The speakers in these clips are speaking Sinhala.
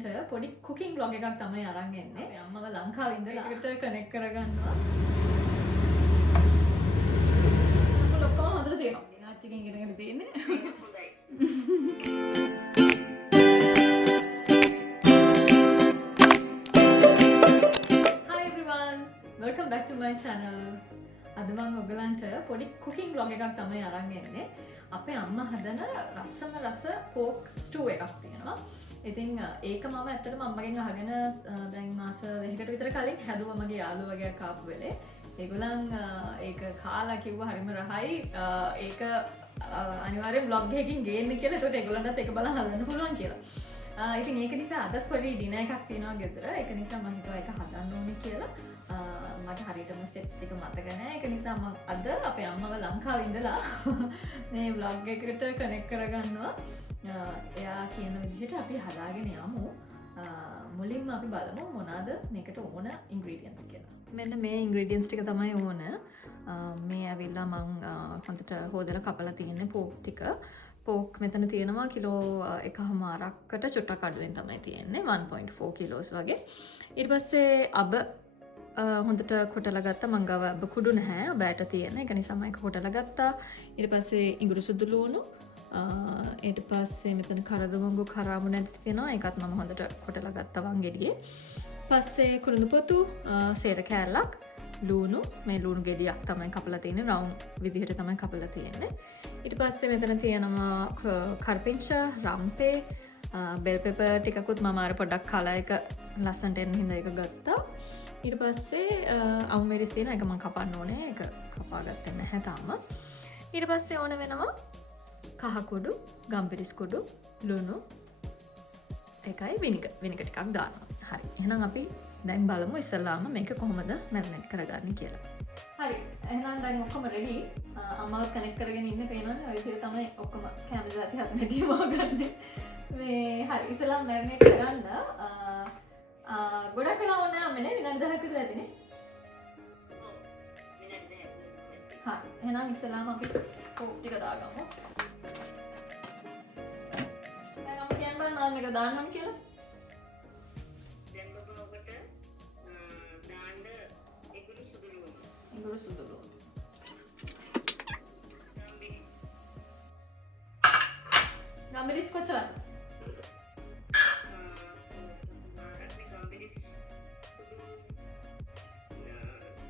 පොඩි කුකින් බ්ලොග් එකක් තමයි අරන් එන්නේ. අම්මව ලංකාවේ ඉඳලා එකට කනෙක්ට් කරගන්නවා. අපල ඔක්කොම හොඳට තියෙනවා. ආච්චිගෙන් ඉගෙනගෙන තියෙන්නේ. හොඳයි. Hi everyone. Welcome back to my channel. අද මම ඔයගලන්ට පොඩි කුකින් බ්ලොග් එකක් තමයි අරන් එන්නේ. අපේ අම්මා හදන රසම රස පෝක් ස්ටූ එකක් තියෙනවා. ඉතින් ඒක මම ඇත්තටම අම්මගෙන් අහගෙන දැන් මාස දෙකකට විතර කලින් හැදුවා මගේ යාළුවා වගේක් ආපු වෙලේ. ඒගොල්ලන් ඒක කාලා කිව්වා හරිම රහයි. ඒක අනිවාර්යෙන් vlog එකකින් ගේන්න කියලා. ඒකට ඒගොල්ලන්ටත් ඒක බලන් හදන්න පුළුවන් කියලා. ඉතින් ඒක නිසා අදත් පොඩි ඩිනර් එකක් තියෙනවා ගෙදර. ඒක නිසා මම හිතුවා ඒක හදන්න ඕනේ කියලා. මට හරියටම ස්ටෙප්ස් ටික මතක නැහැ. ඒක නිසා මම අද අපේ අම්මව ලංකාවේ ඉඳලා මේ vlog එකට කනෙක්ට් කරගන්නවා. එයා කියන විදිහට අපි හදාගෙන යමු. මුලින්ම අපි බලමු මොනවාද මේකට ඕන ඉන්ග්‍රීඩියන්ට්ස් කියලා. මෙන්න මේ ඉන්ග්‍රීඩියන්ට්ස් ටික තමයි ඕන. මේ ඇවිල්ලා මම හොඳට හොදලා කපලා තියෙන්නේ පෝක් ටික. පෝක් මෙතන තියෙනවා කිලෝ 1.5කට චුට්ටක් අඩුවෙන් තමයි තියෙන්නේ. 1.4 කිලෝස් වගේ. ඊට පස්සේ අබ හොඳට කොටලා ගත්තා. මං ගාව අබ කුඩු නැහැ. අබයට තියෙන. ඒක නිසා මම ඒක කොටලා ගත්තා. ඊට පස්සේ ඉඟුරු සුදු ලුණු ඊට පස්සේ මෙතන කරදවංගු කරාමු නැති තියෙනවා. ඒකත් මම හොඳට කොටලා ගත්තා වංගෙඩියේ. පස්සේ කුරුඳු පොතු, සේර කෑල්ලක්, ලුණු, මේ ලුණු ගෙඩියක් තමයි කපලා තියෙන්නේ. රවුන්ඩ් විදිහට තමයි කපලා තියෙන්නේ. ඊට පස්සේ මෙතන තියෙනවා කරපිංචා, රම්පේ, බෙල් පෙපර් ටිකකුත් මම අර පොඩ්ඩක් කලා එක ලස්සනට එන්න හින්දා ඒක ගත්තා. ඊට පස්සේ අවු මිරිස් තියෙන එක මම කපන්න ඕනේ. ඒක කපා ගත්තේ නැහැ තාම. ඊට පස්සේ ඕන වෙනවා කහ කුඩු, ගම්පිරිස් කුඩු, ලුණු, එකයි විනිගර් ටිකක් දානවා. හරි. එහෙනම් අපි දැන් බලමු ඉස්සෙල්ලාම මේක කොහොමද මැරිනේට් කරගන්නේ කියලා. හරි. එහෙනම් දැන් ඔක්කොම රෙඩි. අම්මවත් කනෙක්ට් කරගෙන ඉන්නේ පේනවනේ. ඔය විදිහට තමයි ඔක්කොම කැමරා දාති හදන හැටි මවගන්නේ. මේ හරි. ඉස්සෙල්ලාම මැරිනේට් කරන්න ගොඩක් වෙලා ඕනේ අම්මනේ විනාඩි 10ක් විතර ඇතිනේ. හරි. එහෙනම් ඉස්සෙල්ලාම අපි කෝක් ටික දාගමු. नाम मेरा दान नाम क्या දැන් ඔබ ඔබට දාන්න ඉඟුරු සුදු ගම්බිරිස් කොච්චරද? ගම්බිරිස්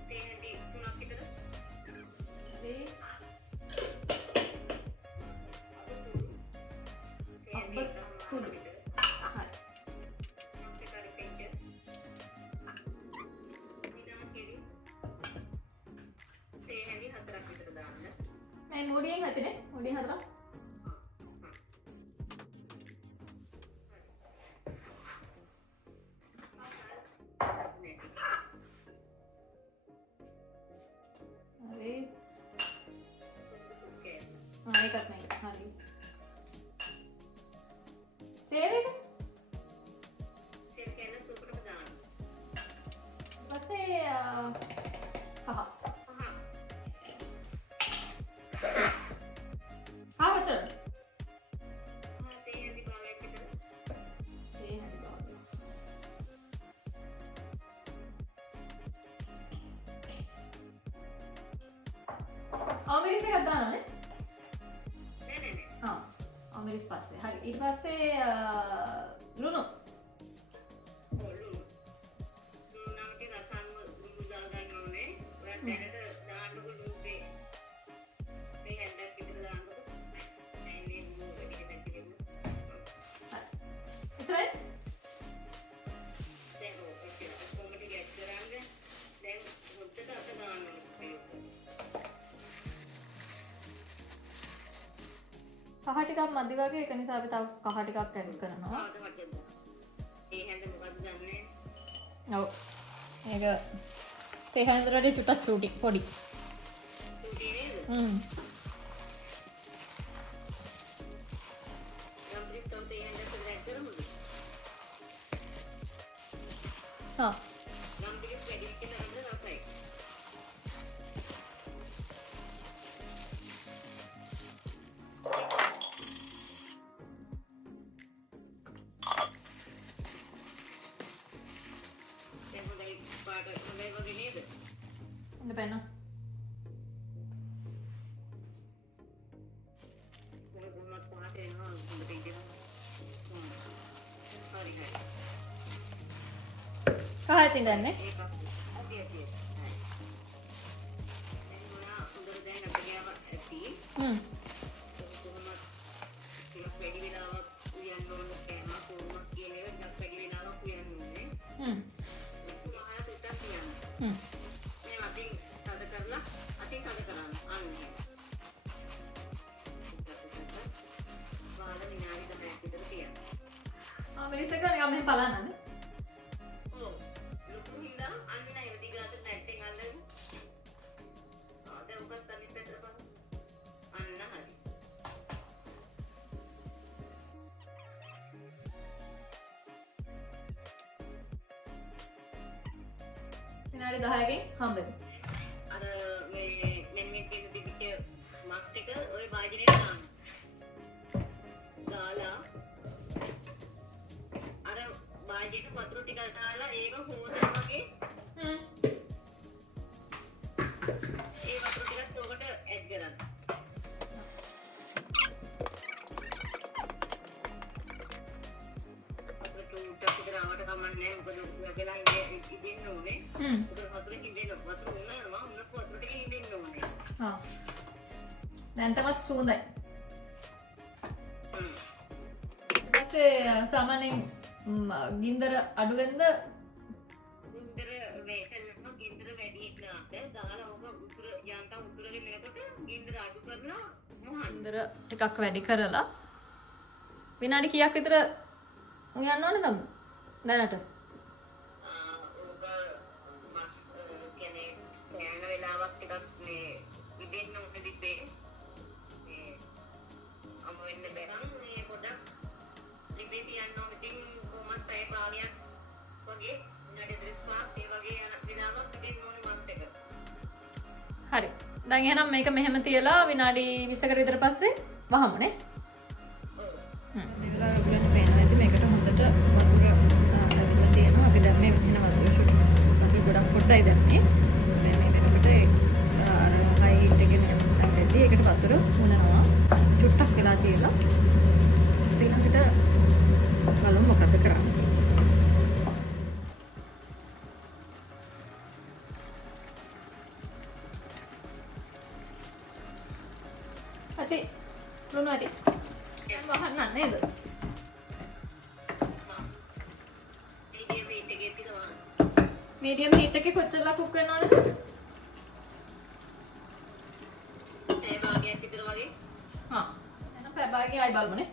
තේහි 3ක් විතර. හරි. කුඩු. හරි. මේ මුඩියෙන් හතරේ මුඩියෙන් හතරක්. හරි. ඒකත් නෑ. හරි. සේරේක? සේර කැල්ල සුපරට දාන්න. පස්සේ කහ. කොච්චරද? තේහි භාගයක් විතර. තේහි භාගයක්. අවමිරිස් එකක් දානවනේ? නෑ. අවමිරිස් පස්සේ. හරි. ඊට පස්සේ ලුණු. ලුණු නම් කේ රසන්න ලුණු දා ගන්න ඕනේ. ඔයා දැනට දාන්න ලුණු මේ හැන්ඩක් විතර දාන්න. මේ ලුණු ටික නැති දෙන්න. එච්චරයි? දැන් ඔච්චර කොහොමද ගැස් කරන්නේ? දැන් හොද්දට අත දාන්න ඕනේ. කහ ටිකක් මදි වගේ. ඒක නිසා අපි තව කහ ටිකක් ඇඩ් කරනවා. ඒ හැන්ද මොකද්ද දන්නේ? ඔව්. ඒක තේ හැන්දලට චුට්ටක් චූටි පොඩි. චූටි නේද? ගම්පිරිස් තව තේ හැන්දක් විතර ඇඩ් කරමුද? හා. ගම්පිරිස් වැඩි වෙච්ච තරමට රසයි. හොඳයි වගේ නේද? ඔන්න පෙන්න. මොකක්ද පහට එනවා හොඳට ඉඳලා. හරි හරි. කහට ඉඳන්නේ. ඒක අපි අපි. හරි. දැන් මොනවා හොඳට දැන් අපිට ගියාම ඇති. කොහොමද ටිකක් වැඩි වෙලාවක් උයන්න ඕන කෑම කොහොමස් කියන එක ටිකක් වැඩි වෙලාවක් උයන්න ඕනේ. මහා තුටක් තියන්න. මේ අතින් තද කරලා අතින් තද කරන්න. අන්න එහෙම. වාල විනාඩි 10ක් විතර තියන්න. මිනිස්සක නිකන් මෙහෙම බලන්නනේ. ඔව්. ලොකු හින්දා අන්න ඒ දිගට නැට්ටෙන් අල්ලගෙන. දැන් උගත් අනිත් පැත්තට බලන්න. අන්න හරි. විනාඩි 10කින් හම්බෙමු. අර මේ මෙන්න තියෙන තිබිච්ච මස් ටික ওই වාජිනේට දාන්න. දාලා අර වාජිනේට වතුර ටිකක් දාලා ඒක හොදලා වගේ ඒ වතුර ටිකත් උකට ඇඩ් කරන්න. අපිට චූට්ටක් විතර ආවට කමක් නැහැ මොකද උගලා ඉඳින්න ඕනේ. වතුරකින් දෙන්න වතුර උනනවා උනපු වතුර ටිකකින් ඉඳින්න ඕනේ. හා. දැන් තමත් සුවඳයි. ඊට පස්සේ සාමාන්‍යයෙන් ගින්දර අඩු වෙනද ගින්දර වේසල්ම ගින්දර වැඩි වෙනාට දාලා ඔබ උතුර යන්තම් උතුරගෙන එනකොට ගින්දර අඩු කරලා මොහොන් ගින්දර ටිකක් වැඩි කරලා විනාඩි කීයක් විතර උයන්න ඕනද දැනට? ඔබ මස් කියන්නේ ස්ටෑන වෙලාවක් ටිකක් මේ ඉදෙන්න උඩ ලිපේ මේ අම වෙන්න බැරන් මේ පොඩක් ලිපේ තියන්න ඕන. ඉතින් කොහොමද පැය භාගයක් වගේ විනාඩි 35ක් ඒ වගේ යන වෙලාවක් ඉදෙන්න ඕනේ මස් එක. හරි. දැන් එහෙනම් මේක මෙහෙම තියලා විනාඩි 20කට විතර පස්සේ වහමුනේ. ඔව්. මේ වෙලාව ඔයගොල්ලන්ට පේනවා ඇති මේකට හොඳට වතුර ඇවිල්ලා තියෙනවා. අපි දැන් මේ වෙන වතුර ගොඩක් පොඩ්ඩයි දැම්මේ. මේ වෙනකොට අර හයි හීට් එකේ මෙහෙම දැම්මේදී ඒකට වතුර උනනවා. චුට්ටක් වෙලා තියලා ඊළඟට බලමු මොකද කරන්නේ. ඇති ලුණු ඇති. දැන් වහන්න නේද? මීඩියම් හීට් එකේ තියනවා. මීඩියම් හීට් එකේ කොච්චරලා කුක් වෙන්න ඕනද? පැය භාගයක් විතර වගේ. හා. එහෙනම් පැය භාගයක් ආයි බලමුනේ.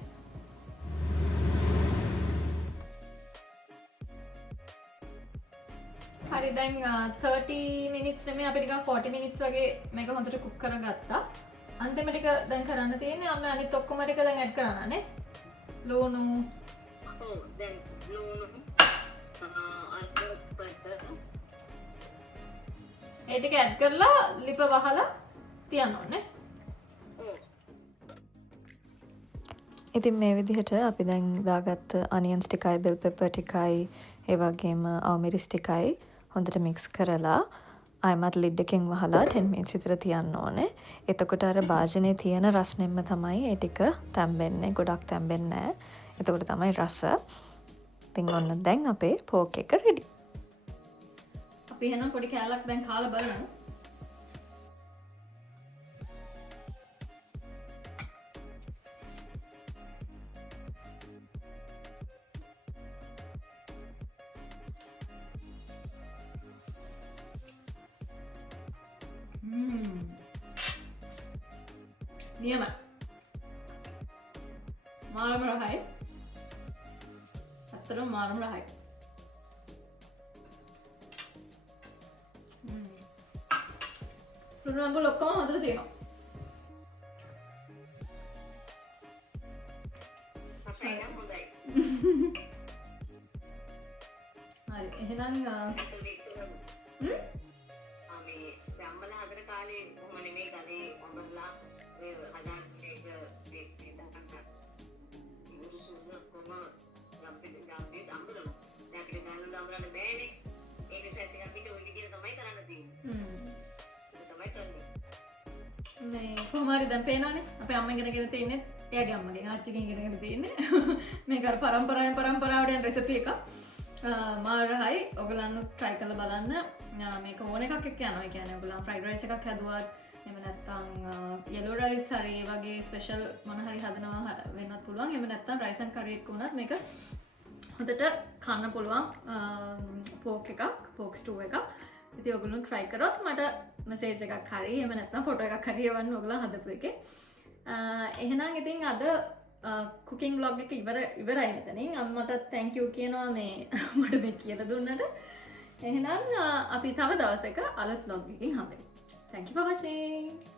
හරි දැන් 30 minutes නෙමෙයි අපි නිකන් 40 minutes වගේ මේක හොඳට කුක් කරගත්තා. අන්තිම ටික දැන් කරන්න තියෙන්නේ අන්න අනිත් ඔක්කොම ටික දැන් ඇඩ් කරන්න නේ. ලුණු ඔව් දැන් ලුණු ඒ ටික ඇඩ් කරලා ලිප වහලා තියන්න ඕනේ. ඉතින් මේ විදිහට අපි දැන් දාගත්ත අනියන්ස් ටිකයි බෙල් පෙපර් ටිකයි ඒ වගේම අවමිරිස් ටිකයි හොඳට මික්ස් කරලා ආයමත් ලිඩ් එකෙන් වහලා 10 minutes විතර තියන්න ඕනේ. එතකොට අර භාජනයේ තියෙන රසනෙන්ම තමයි ඒ ටික තැම්බෙන්නේ. ගොඩක් තැම්බෙන්නේ නැහැ. එතකොට තමයි රස. ඉතින් ඔන්න දැන් අපේ පෝක් එක රෙඩි. අපි එහෙනම් පොඩි කෑල්ලක් දැන් කාලා බලමු. නියමයි. මාරම රහයි. ඇත්තටම මාරම රහයි. ලුණු අඹ ඔක්කොම හොඳට තියෙනවා. රසය නම් හොඳයි. හරි. එහෙනම් මේ බ්‍රහ්මලා හදන කාලේ කොහොම නෙමෙයි ගලේ අඹලා මේ හදාන්නේ ඒක මේ දාන්න. ඉවුරුසුන කොහොම රම්පේ සම්බුරන. දැන් අපිට ගන්න බෑනේ. ඒ නිසා ඉතින් අපිට ඔය මේ කොහමරි දැන් පේනවනේ අපේ අම්ම ඉගෙනගෙන තියෙන්නේ එයාගේ අම්මගෙන් ආච්චිගෙන් ඉගෙනගෙන තියෙන්නේ මේක අර පරම්පරාවට යන රෙසිපි එකක් මාරහයි ඔයගලන්ව try කරලා බලන්න මේක ඕන එකක් එක්ක යනවා ඒ කියන්නේ ඔයගලන් fried rice එකක් හැදුවත් එහෙම නැත්නම් yellow rice හරි ඒ වගේ ස්පෙෂල් මොන හරි හදනවා වෙන්නත් පුළුවන් එහෙම නැත්නම් rice and curry එක්ක උනත් මේක හොඳට කන්න පුළුවන් pork stew එකක් ඉතින් ඔයගොල්ලෝ try කරොත් මට message එකක් හරි එහෙම නැත්නම් ෆොටෝ එකක් හරි එවන්න ඔයගොල්ලෝ හදපු එකේ එහෙනම් ඉතින් අද cooking vlog එක ඉවරයි මෙතනින් අම්මට thank you කියනවා මේ මට මේ කියලා දුන්නට එහෙනම් අපි තව දවසක අලුත් vlog එකකින් හම්බෙමු thank you for watching